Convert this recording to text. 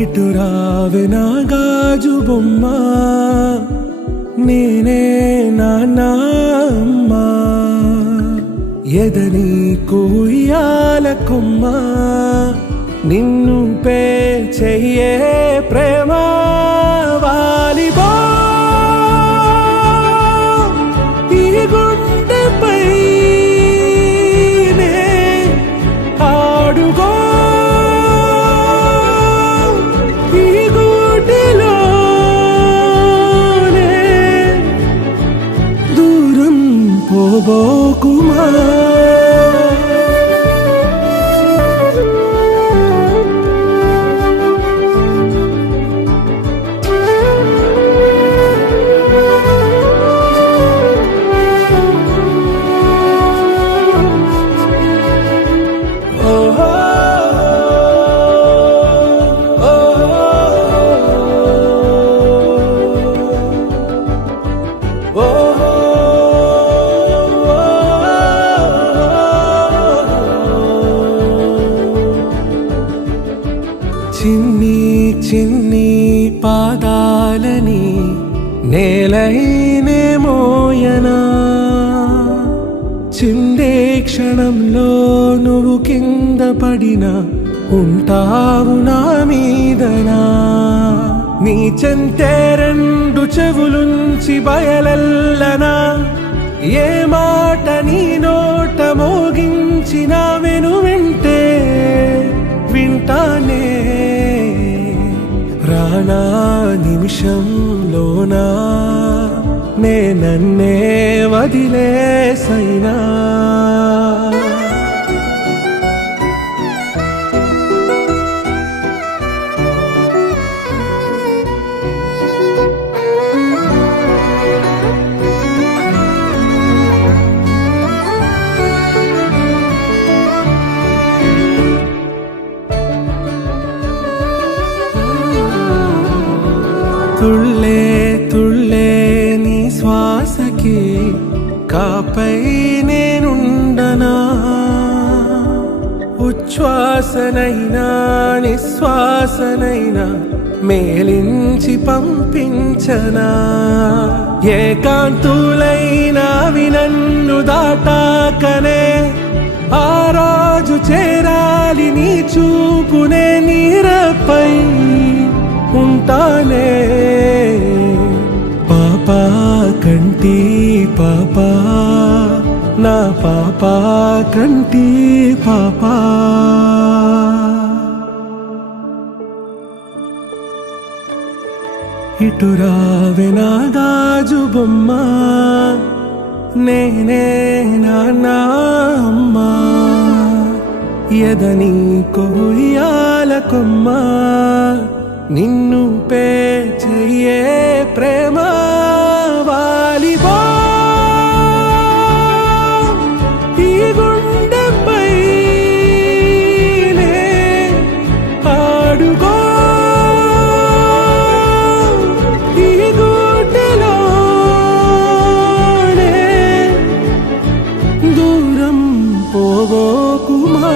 ఇటు రావే నా గాజు బొమ్మ, నేనే నాన్న అమ్మ, ఎదని కుయ్యాల కొమ్మ, నిన్ను పే చెయ్యే ప్రేమ వాలిబా ఈ గుండెపై ఆడుగో ఈ గుడిలోనే దూరం పోబోకుమా. చిన్ని చిన్ని పాదాలని నేలైనే మోయనా, చిందే క్షణంలో నువ్వు కింద పడినా ఉంటావు నా మీదనా. నీ చెంతే రెండు చెవులుంచి బయలెల్లనా, ఏ మాట నీ నోట మోగించిన వెను వింటే వింటానే. రానా నిమిషంలోనా నే నన్నే వదిలేసైనా, తుళ్ళే తుళ్ళే నీ శ్వాసకి కాపై నేనుండనా, ఉచ్ఛ్వాసనైనా నిశ్వాసనైనా మేలించి పంపించనా. ఏకాంతులైనా నన్ను దాటాకనే ఆ రోజు చేరాలి నీ చూపునే నీరపై ఉంటానే. పాపా కంటి పాపా నా పాపా కంటి పాపా. ఇటు రావే నా గాజు బొమ్మ, నేనే నాన్న అమ్మ, ఎదని కొయ్యాల కొమ్మ, నిన్ను పే చెయ్యే ప్రేమ వాలిబా ఈ గుండెపై ఆడుగో ఈ గుడిలోనే దూరం పోబోకుమా.